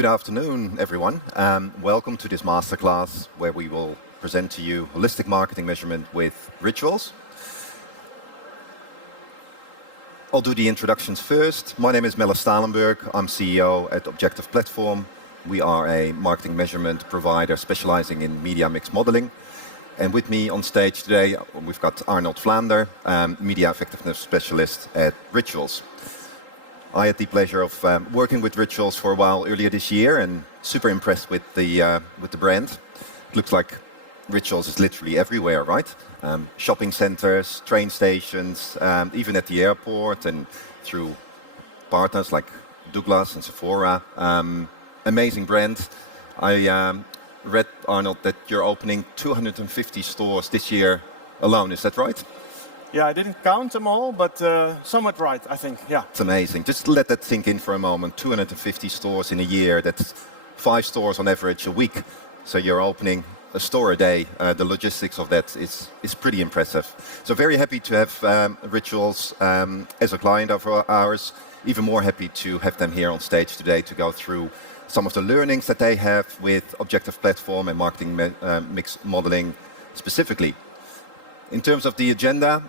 Good afternoon, everyone. Welcome to this masterclass where we will present to you holistic marketing measurement with rituals. I'll do the introductions first. My name is Melle Staelenberg. I'm CEO at Objective Platform. We are a marketing measurement provider specializing in media mix modeling. And with me on stage today, we've got Arnold Vlaander, media effectiveness specialist at Rituals. I had the pleasure of working with Rituals for a while earlier this year and super impressed with the brand. It looks like Rituals is literally everywhere, right? Shopping centers, train stations, even at the airport and through partners like Douglas and Sephora. Amazing brand. I read, Arnold, that you're opening 250 stores this year alone. Is that right? Yeah, I didn't count them all, but somewhat right, I think, yeah. It's amazing. Just let that sink in for a moment. 250 stores in a year, that's 5 stores on average a week. So you're opening a store a day. The logistics of that is pretty impressive. So very happy to have Rituals as a client of ours. Even more happy to have them here on stage today to go through some of the learnings that they have with Objective Platform and marketing mix modeling specifically. In terms of the agenda,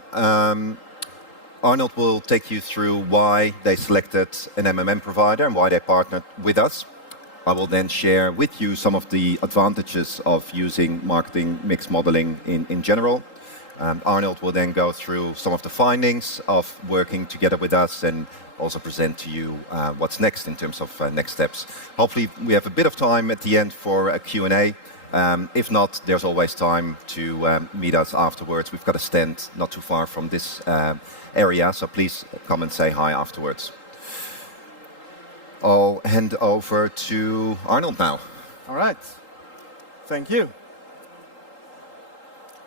Arnold will take you through why they selected an MMM provider and why they partnered with us. I will then share with you some of the advantages of using marketing mix modeling in general. Arnold will then go through some of the findings of working together with us and also present to you what's next in terms of next steps. Hopefully we have a bit of time at the end for a Q&A. If not, there's always time to meet us afterwards. We've got a stand not too far from this area, so please come and say hi afterwards. I'll hand over to Arnold now. All right. Thank you.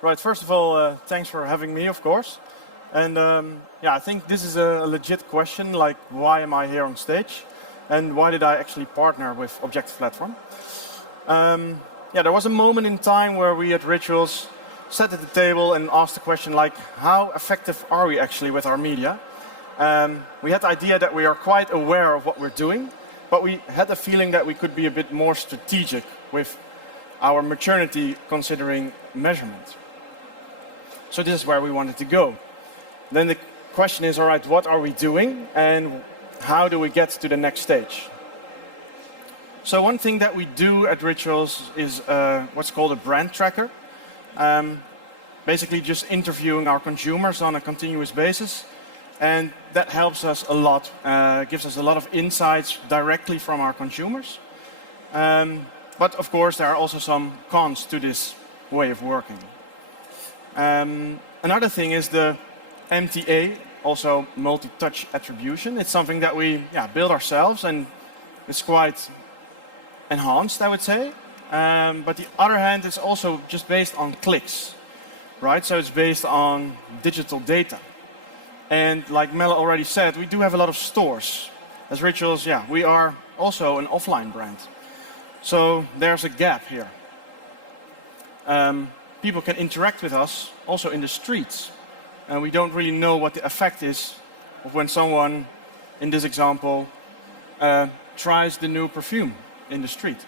Right, first of all, thanks for having me, of course. And yeah, I think this is a legit question, like why am I here on stage? And why did I actually partner with Objective Platform? Yeah, there was a moment in time where we at Rituals sat at the table and asked the question like, how effective are we actually with our media? We had the idea that we are quite aware of what we're doing, but we had the feeling that we could be a bit more strategic with our maturity considering measurement. So this is where we wanted to go. Then the question is, all right, what are we doing and how do we get to the next stage? So one thing that we do at Rituals is what's called a brand tracker. Basically just interviewing our consumers on a continuous basis. And that helps us a lot, gives us a lot of insights directly from our consumers. But of course, there are also some cons to this way of working. Another thing is the MTA, also multi-touch attribution. It's something that we build ourselves and it's quite enhanced, I would say. But the other hand, it's also just based on clicks, right? So it's based on digital data. And like Melle already said, we do have a lot of stores. As Rituals, we are also an offline brand. So there's a gap here. People can interact with us also in the streets. And we don't really know what the effect is of when someone, in this example, tries the new perfume in the street.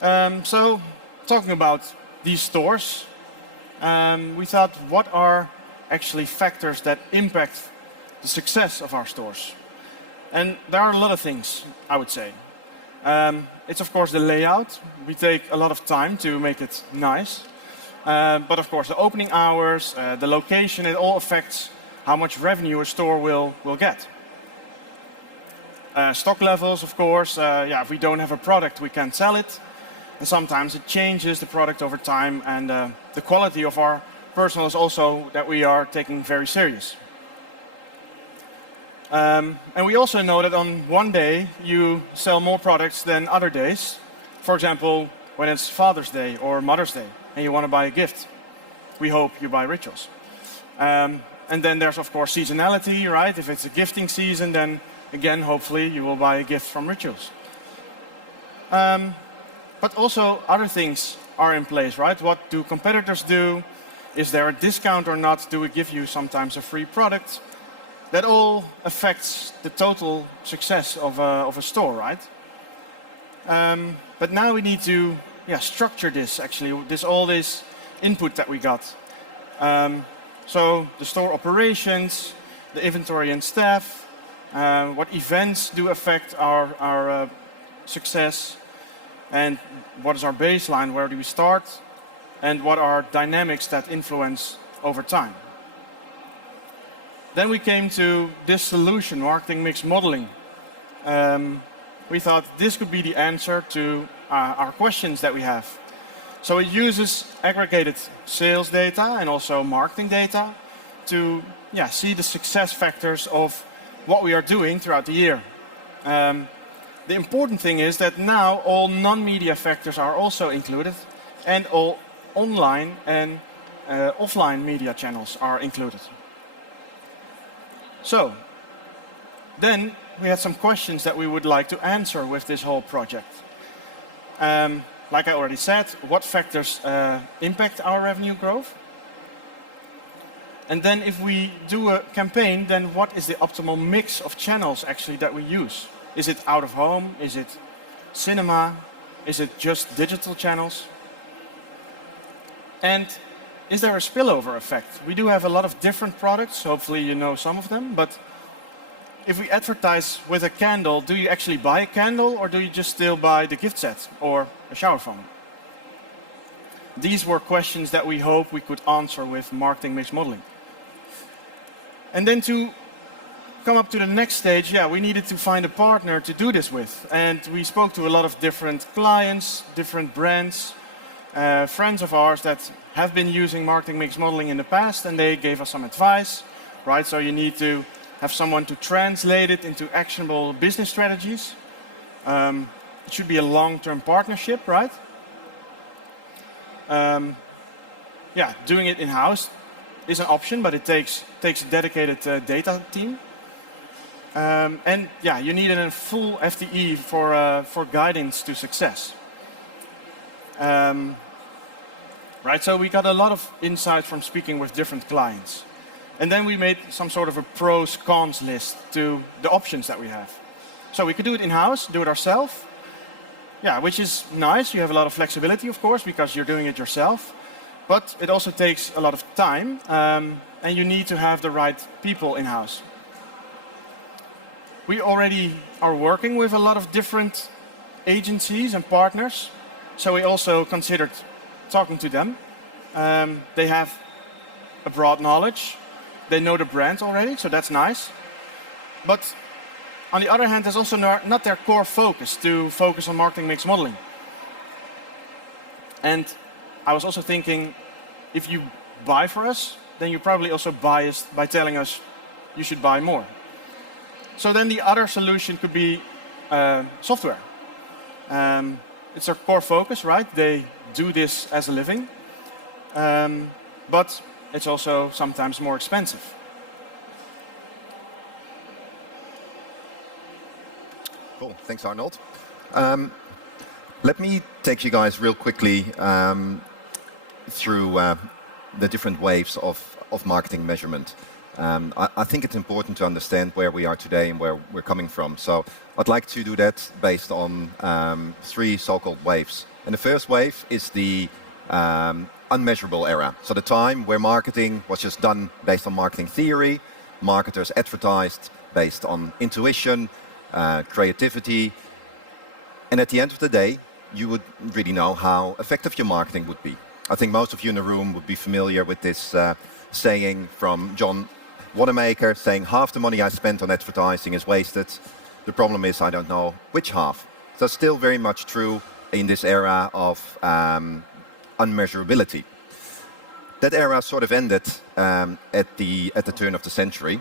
So talking about these stores, we thought, what are actually factors that impact the success of our stores? And there are a lot of things, I would say. It's of course the layout. We take a lot of time to make it nice. But of course the opening hours, the location, it all affects how much revenue a store will get. Stock levels, of course. If we don't have a product, we can't sell it. And sometimes it changes the product over time. And the quality of our personnel is also that we are taking very serious. And we also know that on one day you sell more products than other days. For example, when it's Father's Day or Mother's Day and you want to buy a gift. We hope you buy Rituals. And then there's of course seasonality, right? If it's a gifting season, then again, hopefully you will buy a gift from Rituals. But also other things are in place, right? What do competitors do? Is there a discount or not? Do we give you sometimes a free product? That all affects the total success of a store, right? But now we need to structure this, actually, all this input that we got. So the store operations, the inventory and staff, what events do affect our success, and what is our baseline, where do we start, and what are dynamics that influence over time. Then we came to this solution, marketing mix modeling. We thought this could be the answer to our questions that we have. So it uses aggregated sales data and also marketing data to see the success factors of what we are doing throughout the year. The important thing is that now all non-media factors are also included, and all online and offline media channels are included. So then we had some questions that we would like to answer with this whole project. Like I already said, what factors impact our revenue growth? And then if we do a campaign, then what is the optimal mix of channels actually that we use? Is it out of home? Is it cinema? Is it just digital channels? And is there a spillover effect? We do have a lot of different products, hopefully you know some of them, but if we advertise with a candle, do you actually buy a candle, or do you just still buy the gift set or a shower phone? These were questions that we hope we could answer with marketing mix modeling. And then to come up to the next stage, we needed to find a partner to do this with. And we spoke to a lot of different clients, different brands, friends of ours that have been using marketing mix modeling in the past, and they gave us some advice, right? So you need to have someone to translate it into actionable business strategies. It should be a long-term partnership, right? Doing it in-house is an option, but it takes a dedicated data team. And you need a full FTE for guidance to success. Right, so we got a lot of insight from speaking with different clients. And then we made some sort of a pros cons list to the options that we have. So we could do it in-house, do it ourselves. Which is nice. You have a lot of flexibility, of course, because you're doing it yourself. But it also takes a lot of time, and you need to have the right people in-house. We already are working with a lot of different agencies and partners, so we also considered talking to them. They have a broad knowledge. They know the brand already, so that's nice. But on the other hand, there's also not their core focus to focus on marketing mix modeling. And I was also thinking, if you buy for us, then you're probably also biased by telling us you should buy more. So then the other solution could be software. It's their core focus, right? They do this as a living, but it's also sometimes more expensive. Cool, thanks Arnold. Let me take you guys real quickly through the different waves of marketing measurement. I think it's important to understand where we are today and where we're coming from. So I'd like to do that based on three so-called waves. And the first wave is the unmeasurable era. So the time where marketing was just done based on marketing theory, marketers advertised based on intuition, creativity, and at the end of the day, you would really know how effective your marketing would be. I think most of you in the room would be familiar with this saying from John Wanamaker, saying half the money I spent on advertising is wasted. The problem is I don't know which half. So still very much true in this era of unmeasurability. That era sort of ended at the turn of the century.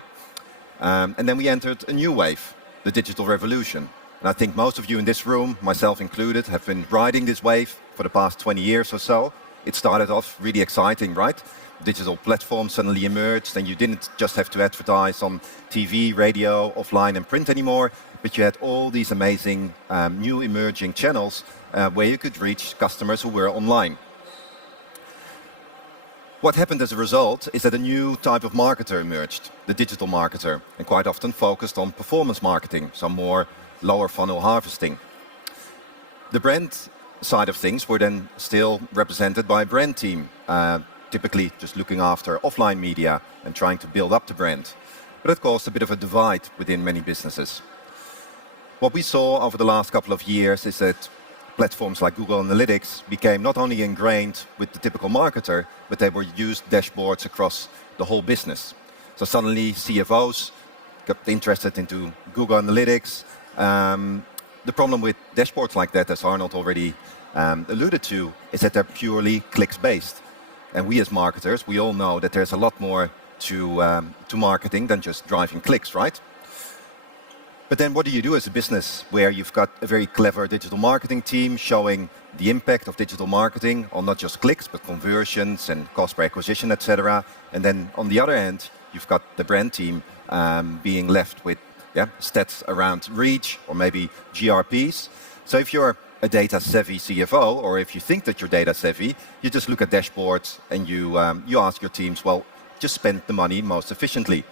And then we entered a new wave, the digital revolution. And I think most of you in this room, myself included, have been riding this wave for the past 20 years or so. It started off really exciting, right? Digital platforms suddenly emerged, and you didn't just have to advertise on TV, radio, offline and print anymore, but you had all these amazing new emerging channels where you could reach customers who were online. What happened as a result is that a new type of marketer emerged, the digital marketer, and quite often focused on performance marketing, some more lower funnel harvesting. The brand side of things were then still represented by a brand team, typically just looking after offline media and trying to build up the brand. But it caused a bit of a divide within many businesses. What we saw over the last couple of years is that platforms like Google Analytics became not only ingrained with the typical marketer, but they were used dashboards across the whole business. So suddenly CFOs got interested into Google Analytics. The problem with dashboards like that, as Arnold already alluded to, is that they're purely clicks-based. And we as marketers, we all know that there's a lot more to marketing than just driving clicks, right? But then what do you do as a business where you've got a very clever digital marketing team showing the impact of digital marketing on not just clicks, but conversions and cost per acquisition, etc. And then on the other hand, you've got the brand team being left with stats around reach or maybe GRPs. So if you're a data savvy CFO, or if you think that you're data savvy, you just look at dashboards and you ask your teams, well, just spend the money most efficiently.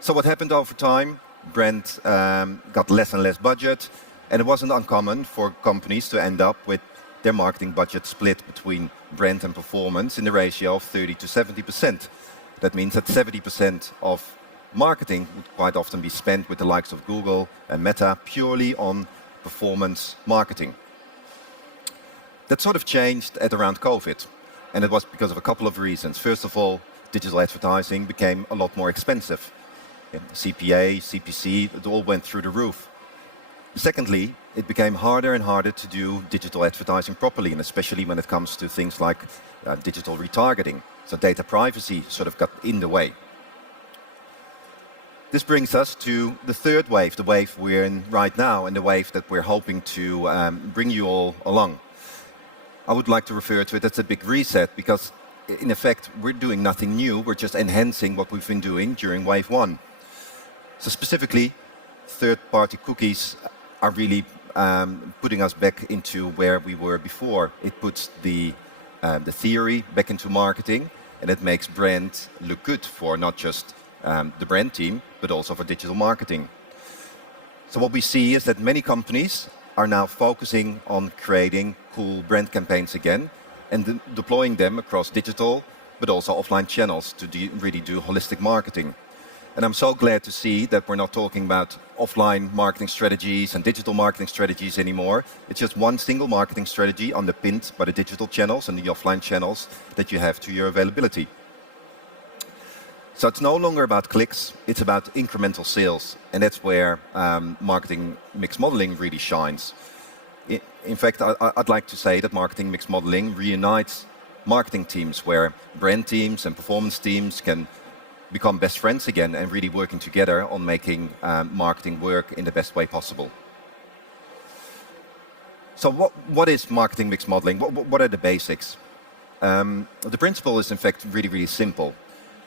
So what happened over time? Brand got less and less budget, and it wasn't uncommon for companies to end up with their marketing budget split between brand and performance in the ratio of 30 to 70%. That means that 70% of marketing would quite often be spent with the likes of Google and Meta purely on performance marketing. That sort of changed at around COVID, and it was because of a couple of reasons. First of all, digital advertising became a lot more expensive. CPA, CPC, it all went through the roof. Secondly, it became harder and harder to do digital advertising properly, and especially when it comes to things like digital retargeting. So data privacy sort of got in the way. This brings us to the third wave, the wave we're in right now, and the wave that we're hoping to bring you all along. I would like to refer to it as a big reset, because in effect, we're doing nothing new, we're just enhancing what we've been doing during wave one. So specifically, third-party cookies are really putting us back into where we were before. It puts the theory back into marketing, and it makes brand look good for not just the brand team, but also for digital marketing. So what we see is that many companies are now focusing on creating cool brand campaigns again and deploying them across digital, but also offline channels to really do holistic marketing. And I'm so glad to see that we're not talking about offline marketing strategies and digital marketing strategies anymore. It's just one single marketing strategy underpinned by the digital channels and the offline channels that you have to your availability. So it's no longer about clicks, it's about incremental sales. And that's where marketing mix modeling really shines. In fact, I'd like to say that marketing mix modeling reunites marketing teams, where brand teams and performance teams can become best friends again and really working together on making marketing work in the best way possible. So what is marketing mix modeling? What are the basics? The principle is in fact really simple.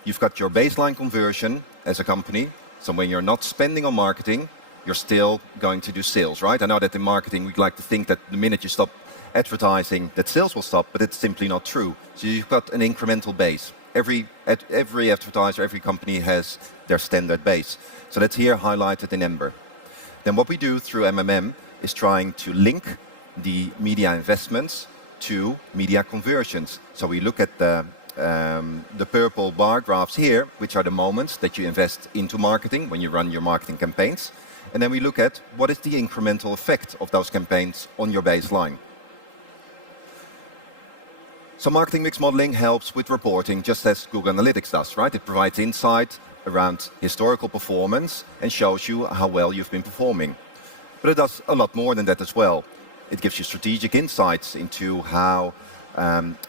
You've got your baseline conversion as a company. So when you're not spending on marketing, you're still going to do sales, right? I know that in marketing we'd like to think that the minute you stop advertising that sales will stop, but it's simply not true. So you've got an incremental base. Every advertiser, every company has their standard base. So that's here highlighted in amber. Then what we do through MMM is trying to link the media investments to media conversions. So we look at the purple bar graphs here, which are the moments that you invest into marketing when you run your marketing campaigns. And then we look at what is the incremental effect of those campaigns on your baseline. So marketing mix modeling helps with reporting, just as Google Analytics does, right? It provides insight around historical performance and shows you how well you've been performing. But it does a lot more than that as well. It gives you strategic insights into how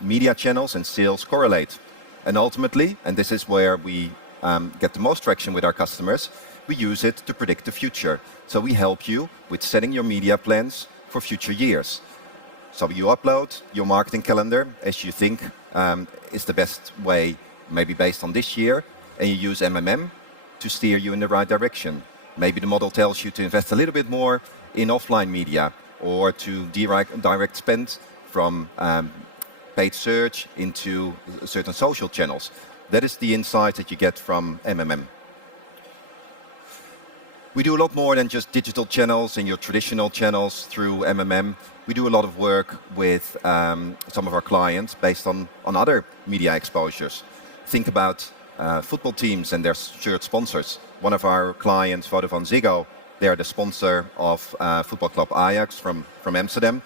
media channels and sales correlate. And ultimately, and this is where we get the most traction with our customers, we use it to predict the future. So we help you with setting your media plans for future years. So you upload your marketing calendar as you think is the best way, maybe based on this year, and you use MMM to steer you in the right direction. Maybe the model tells you to invest a little bit more in offline media, or to direct spend from paid search into certain social channels. That is the insight that you get from MMM. We do a lot more than just digital channels and your traditional channels through MMM. We do a lot of work with some of our clients based on other media exposures. Think about football teams and their shirt sponsors. One of our clients, Ziggo, they are the sponsor of football club Ajax from Amsterdam,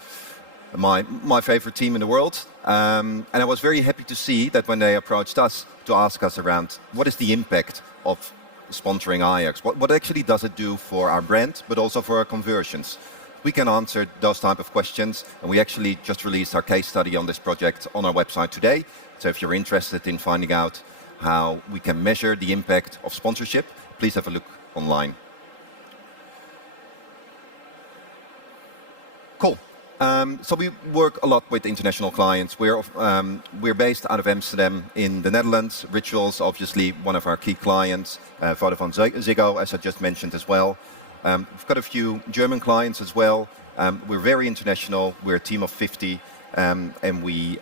my favorite team in the world. And I was very happy to see that when they approached us to ask us around what is the impact of sponsoring Ajax, what actually does it do for our brand, but also for our conversions. We can answer those type of questions, and we actually just released our case study on this project on our website today. So if you're interested in finding out how we can measure the impact of sponsorship, please have a look online. Cool. So we work a lot with international clients. We're based out of Amsterdam in the Netherlands. Rituals, obviously, one of our key clients. Ziggo, as I just mentioned as well. We've got a few German clients as well. We're very international. We're a team of 50, and we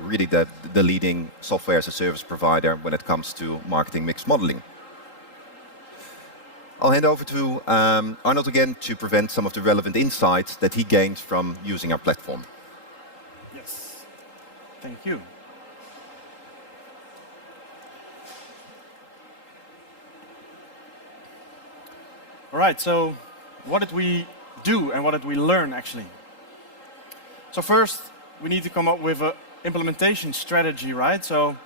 really the leading software as a service provider when it comes to marketing mix modeling. I'll hand over to Arnold again to present some of the relevant insights that he gained from using our platform. Yes, thank you. All right, so what did we do and what did we learn actually? So first, we need to come up with an implementation strategy, right? So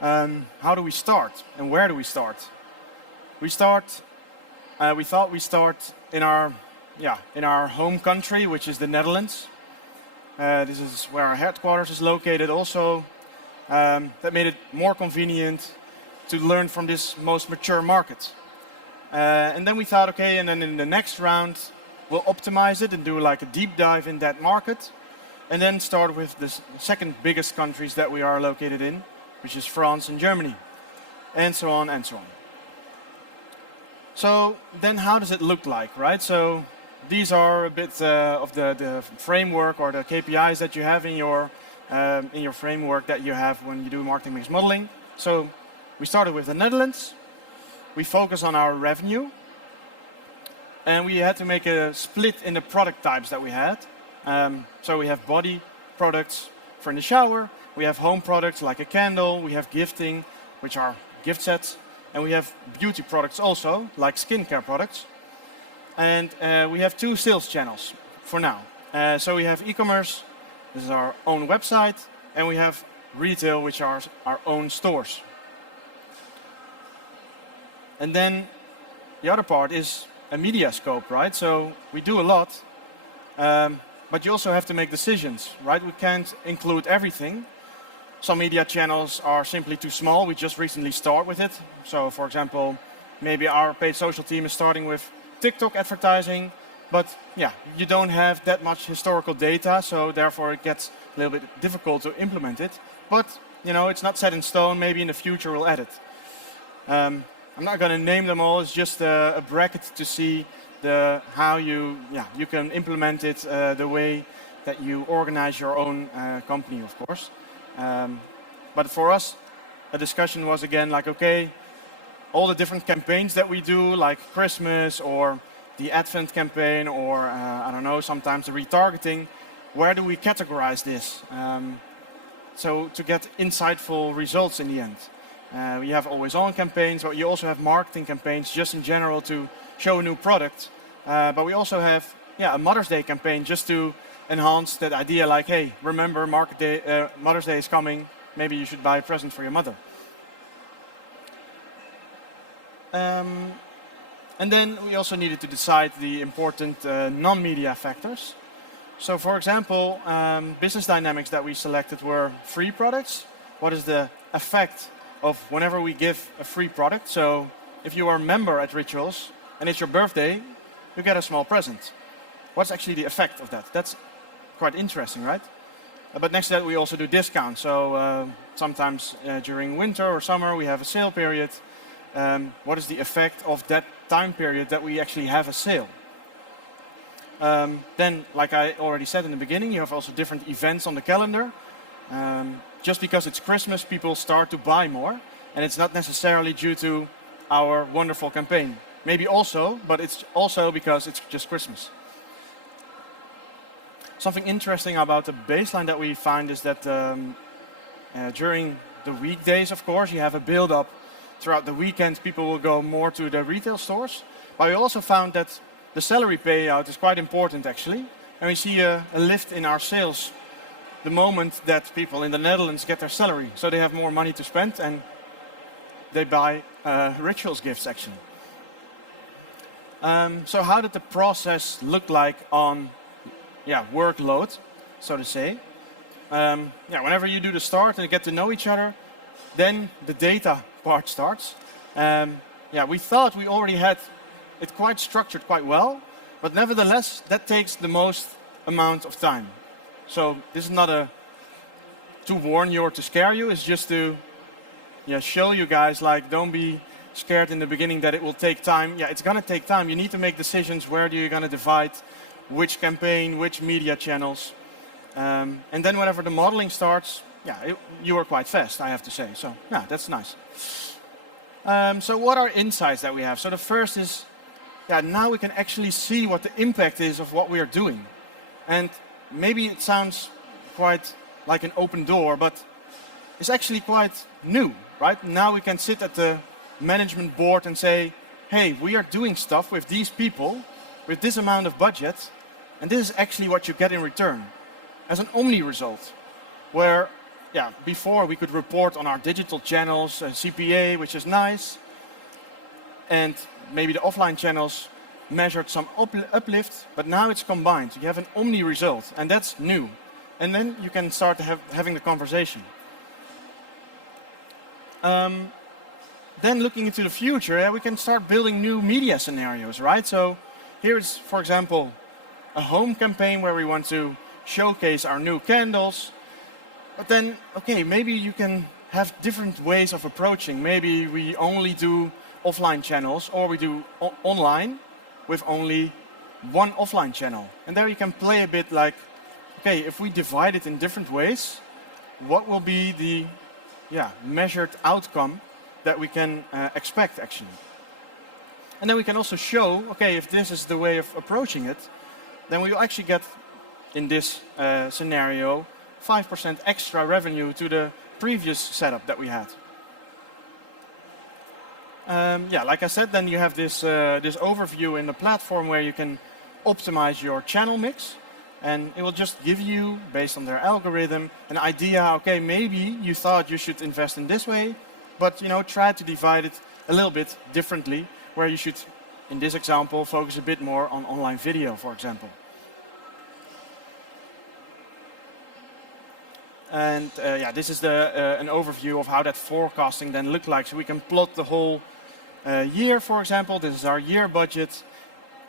how do we start and where do we start? We thought we'd start in our home country, which is the Netherlands. This is where our headquarters is located also. That made it more convenient to learn from this most mature market. And then we thought, okay, and then in the next round, we'll optimize it and do like a deep dive in that market. And then start with the second biggest countries that we are located in, which is France and Germany. And so on and so on. So then how does it look like, right? So these are a bit of the framework or the KPIs that you have in your framework that you have when you do marketing mix modeling. So we started with the Netherlands. We focus on our revenue. And we had to make a split in the product types that we had. So we have body products for in the shower. We have home products like a candle. We have gifting, which are gift sets. And we have beauty products also, like skincare products. And we have two sales channels for now. So we have e-commerce, this is our own website, and we have retail, which are our own stores. And then the other part is a media scope, right? So we do a lot, but you also have to make decisions, right? We can't include everything. Some media channels are simply too small. We just recently started with it. So for example, maybe our paid social team is starting with TikTok advertising, but yeah, you don't have that much historical data, so therefore it gets a little bit difficult to implement it. But you know, it's not set in stone. Maybe in the future we'll add it. I'm not going to name them all. It's just a bracket to see how you can implement it the way that you organize your own company, of course. But for us, a discussion was again like, okay, all the different campaigns that we do, like Christmas or the Advent campaign, or I don't know, sometimes the retargeting, where do we categorize this? So to get insightful results in the end. We have always on campaigns, but you also have marketing campaigns just in general to show a new product. But we also have a Mother's Day campaign just to enhance that idea, like, hey, remember Mother's Day is coming, maybe you should buy a present for your mother. And then we also needed to decide the important non-media factors. So for example, business dynamics that we selected were free products. What is the effect of whenever we give a free product? So if you are a member at Rituals and it's your birthday, you get a small present. What's actually the effect of that? That's quite interesting, right? But next to that, we also do discounts. So sometimes during winter or summer, we have a sale period. What is the effect of that time period that we actually have a sale? Then, like I already said in the beginning, you have also different events on the calendar. Just because it's Christmas, people start to buy more. And it's not necessarily due to our wonderful campaign. maybe also, but it's also because it's just Christmas. Something interesting about the baseline that we find is that during the weekdays, of course, you have a build-up. Throughout the weekend, people will go more to the retail stores. But we also found that the salary payout is quite important, actually. And we see a lift in our sales the moment that people in the Netherlands get their salary. So they have more money to spend and they buy rituals gifts, actually. So how did the process look like on workload, so to say? Whenever you do the start and get to know each other, then the data part starts. We thought we already had it quite structured quite well, but nevertheless, that takes the most amount of time. So this is not to warn you or to scare you, it's just to show you guys, like, don't be scared in the beginning that it will take time. Yeah, it's gonna take time. You need to make decisions where you're gonna divide which campaign, which media channels. And then whenever the modeling starts, you are quite fast, I have to say. So yeah, that's nice. So what are insights that we have? So the first is, now we can actually see what the impact is of what we are doing. And maybe it sounds quite like an open door, but it's actually quite new, right? Now we can sit at the management board and say, hey, we are doing stuff with these people, with this amount of budget, and this is actually what you get in return, as an omni result, where before we could report on our digital channels, CPA, which is nice, and maybe the offline channels measured some uplift, but now it's combined. You have an omni result, and that's new. And then you can start having the conversation. Then looking into the future, we can start building new media scenarios, right? So here's, for example, a home campaign where we want to showcase our new candles. But then, okay, maybe you can have different ways of approaching. Maybe we only do offline channels, or we do online with only one offline channel. And there you can play a bit like, okay, if we divide it in different ways, what will be the measured outcome that we can expect, actually? And then we can also show, okay, if this is the way of approaching it, then we will actually get, in this scenario, 5% extra revenue to the previous setup that we had. Like I said, then you have this overview in the platform where you can optimize your channel mix, and it will just give you, based on their algorithm, an idea. Okay, maybe you thought you should invest in this way, but try to divide it a little bit differently, where you should, in this example, focus a bit more on online video, for example. And this is an overview of how that forecasting then looked like. So we can plot the whole year, for example. This is our year budget.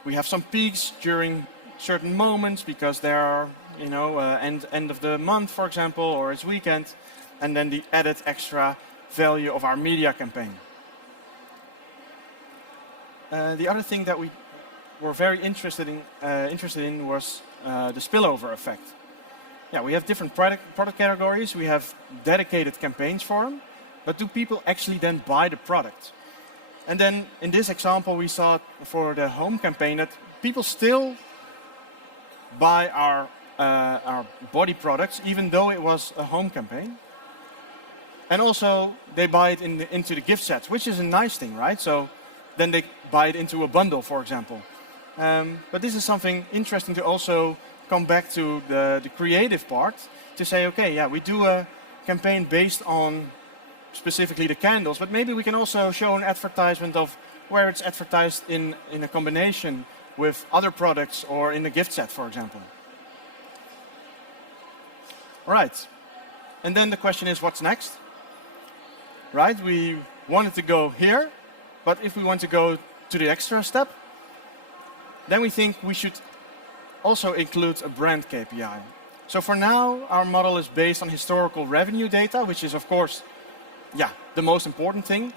We have some peaks during certain moments because there are, end of the month, for example, or it's weekend, and then the added extra value of our media campaign. The other thing that we were very interested in was the spillover effect. We have different product categories. We have dedicated campaigns for them, but do people actually then buy the product? And then in this example, we saw for the home campaign that people still buy our body products, even though it was a home campaign. And also, they buy it into the gift sets, which is a nice thing, right? So then they buy it into a bundle, for example. But this is something interesting to also come back to the creative part, to say, okay, we do a campaign based on specifically the candles, but maybe we can also show an advertisement of where it's advertised in a combination with other products or in the gift set, for example. All right, and then the question is, what's next? Right, we wanted to go here, but if we want to go to the extra step, then we think we should also include a brand KPI. So for now, our model is based on historical revenue data, which is, of course, the most important thing.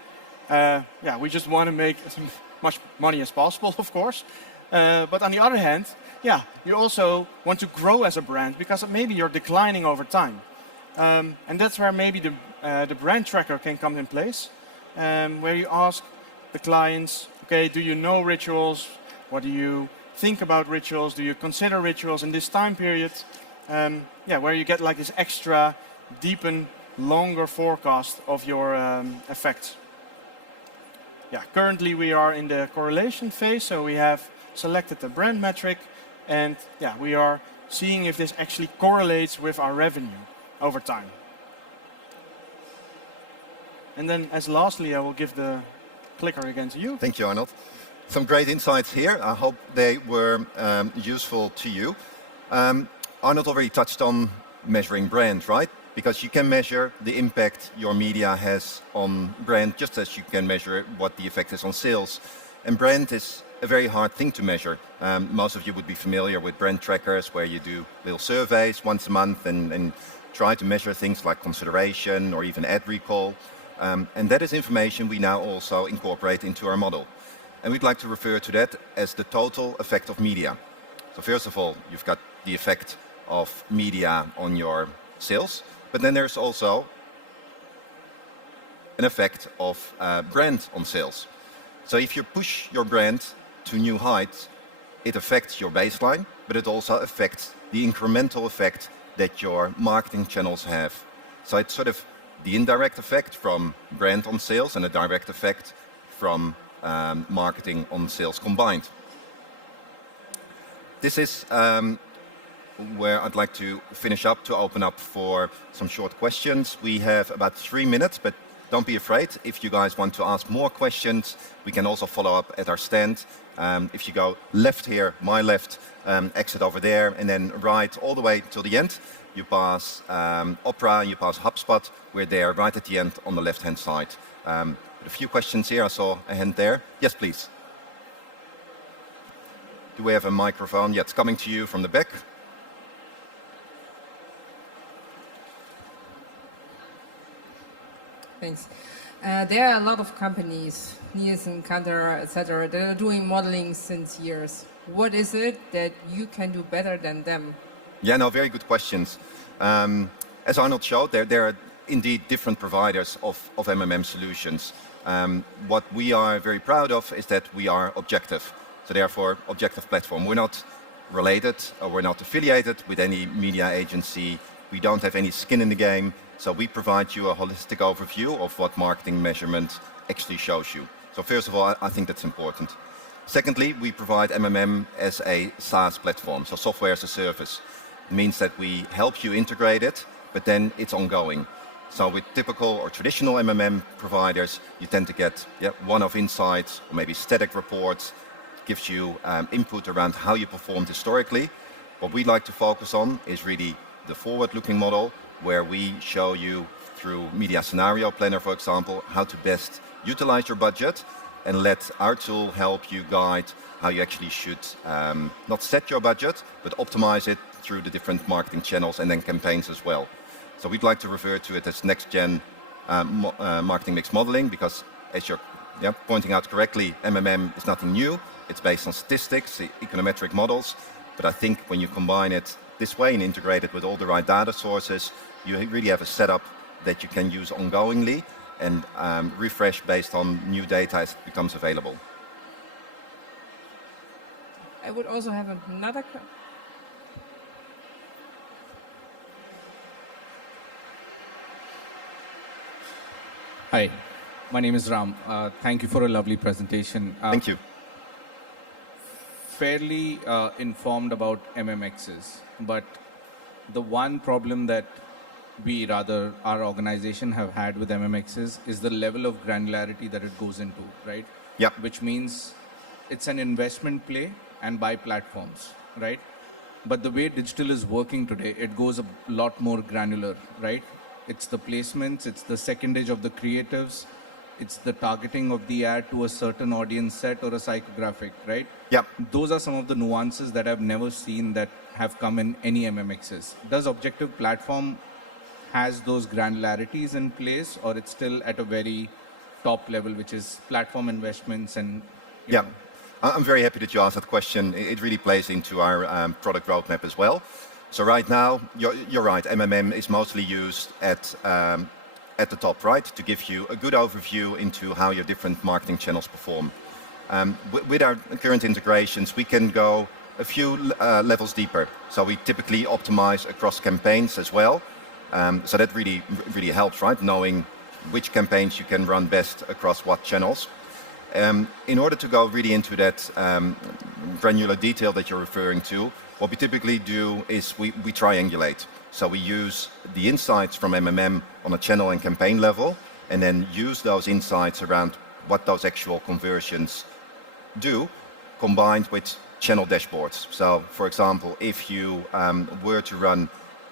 We just want to make as much money as possible, of course. But on the other hand, you also want to grow as a brand, because maybe you're declining over time. And that's where maybe the brand tracker can come in place, where you ask the clients, okay, okay, do you know rituals? What do you think about rituals? Do you consider rituals in this time period? Yeah, where you get like this extra deepen, longer forecast of your effects. Yeah, currently we are in the correlation phase, so we have selected the brand metric, and yeah, we are seeing if this actually correlates with our revenue over time. And then as lastly, I will give the clicker again to you. Thank you, Arnold. Some great insights here. I hope they were useful to you. Arnold already touched on measuring brand, right? Because you can measure the impact your media has on brand just as you can measure what the effect is on sales. And brand is a very hard thing to measure. Most of you would be familiar with brand trackers where you do little surveys once a month and try to measure things like consideration or even ad recall. And that is information we now also incorporate into our model. And we'd like to refer to that as the total effect of media. So first of all, you've got the effect of media on your sales, but then there's also an effect of brand on sales. So if you push your brand to new heights, it affects your baseline, but it also affects the incremental effect that your marketing channels have. So it's sort of the indirect effect from brand on sales and a direct effect from marketing on sales combined. This is where I'd like to finish up to open up for some short questions. We have about 3 minutes, but don't be afraid. If you guys want to ask more questions, we can also follow up at our stand. If you go left here, my left, exit over there, and then right all the way till the end, you pass Opera, you pass HubSpot. We're there right at the end on the left-hand side. A few questions here. I saw a hand there. Yes, please. Do we have a microphone? Yeah, it's coming to you from the back. Thanks. There are a lot of companies, Nielsen, Kantar, etc., that are doing modeling since years. What is it that you can do better than them? Yeah, no, very good questions. As Arnold showed, there are indeed different providers of MMM solutions. What we are very proud of is that we are objective. So therefore, objective platform. We're not related or we're not affiliated with any media agency. We don't have any skin in the game. So we provide you a holistic overview of what marketing measurement actually shows you. So first of all, I think that's important. Secondly, we provide MMM as a SaaS platform, so software as a service. It means that we help you integrate it, but then it's ongoing. So with typical or traditional MMM providers, you tend to get one-off insights, or maybe static reports, gives you input around how you performed historically. What we'd like to focus on is really the forward-looking model, where we show you through Media Scenario Planner, for example, how to best utilize your budget and let our tool help you guide how you actually should not set your budget, but optimize it through the different marketing channels and then campaigns as well. So we'd like to refer to it as next-gen marketing mix modeling because, as you're pointing out correctly, MMM is nothing new. It's based on statistics, econometric models, but I think when you combine it this way and integrate it with all the right data sources, you really have a setup that you can use ongoingly and refresh based on new data as it becomes available. I would also have another. Hi, my name is Ram. Thank you for a lovely presentation. Thank you. Fairly informed about MMXs, but the one problem that our organization have had with MMXs is the level of granularity that it goes into, right? Yeah. Which means it's an investment play and buy platforms, right? But the way digital is working today, it goes a lot more granular, right? It's the placements, it's the secondage of the creatives, it's the targeting of the ad to a certain audience set or a psychographic, right? Yep. Those are some of the nuances that I've never seen that have come in any MMXs. Does Objective Platform has those granularities in place, or it's still at a very top level, which is platform investments and... you know? I'm very happy that you asked that question. It really plays into our product roadmap as well. So right now, you're right, MMM is mostly used at the top, right? To give you a good overview into how your different marketing channels perform. With our current integrations, we can go a few levels deeper. So we typically optimize across campaigns as well. So that really helps, right? Knowing which campaigns you can run best across what channels. In order to go really into that granular detail that you're referring to, what we typically do is we triangulate. So we use the insights from MMM on a channel and campaign level, and then use those insights around what those actual conversions do, combined with channel dashboards. So, for example, if you were to run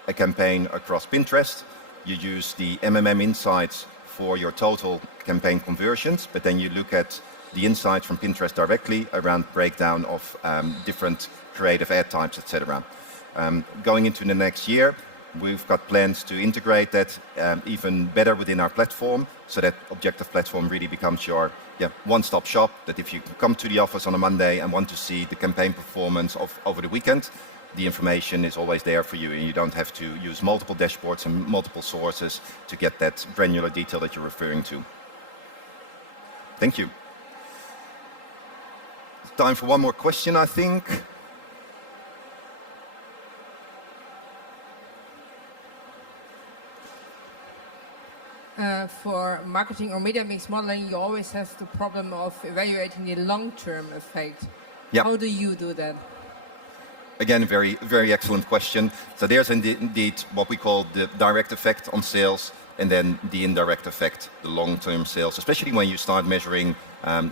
a campaign across Pinterest, you use the MMM insights for your total campaign conversions, but then you look at the insights from Pinterest directly around breakdown of different creative ad types, etc. Going into the next year, we've got plans to integrate that even better within our platform, so that Objective Platform really becomes your one-stop shop, that if you come to the office on a Monday and want to see the campaign performance over the weekend, the information is always there for you, and you don't have to use multiple dashboards and multiple sources to get that granular detail that you're referring to. Thank you. Time for one more question, I think. For marketing or media mix modeling, you always have the problem of evaluating the long-term effect. Yep. How do you do that? Again, very excellent question. So there's indeed what we call the direct effect on sales, and then the indirect effect, the long-term sales, especially when you start measuring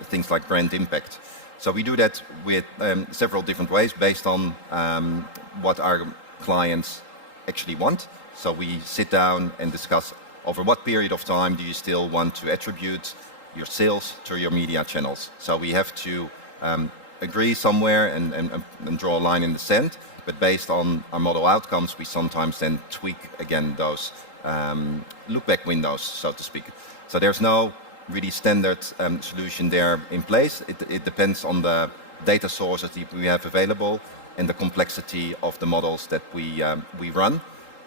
things like brand impact. So we do that with several different ways based on what our clients actually want. So we sit down and discuss over what period of time do you still want to attribute your sales to your media channels. So we have to agree somewhere and draw a line in the sand, but based on our model outcomes, we sometimes then tweak again those look-back windows, so to speak. So there's no really standard solution there in place. It depends on the data sources that we have available and the complexity of the models that we run.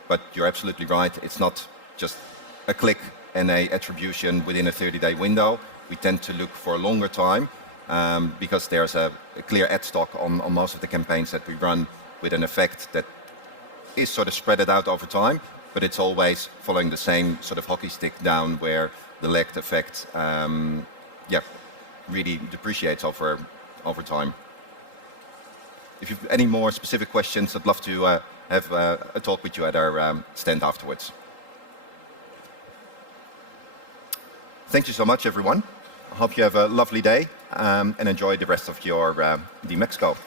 But you're absolutely right, it's not just a click and a attribution within a 30-day window. We tend to look for a longer time because there's a clear ad stock on most of the campaigns that we run, with an effect that is sort of spread out over time, but it's always following the same sort of hockey stick down, where the lagged effect really depreciates over time. If you have any more specific questions, I'd love to have a talk with you at our stand afterwards. Thank you so much, everyone. I hope you have a lovely day and enjoy the rest of your DMEXCO.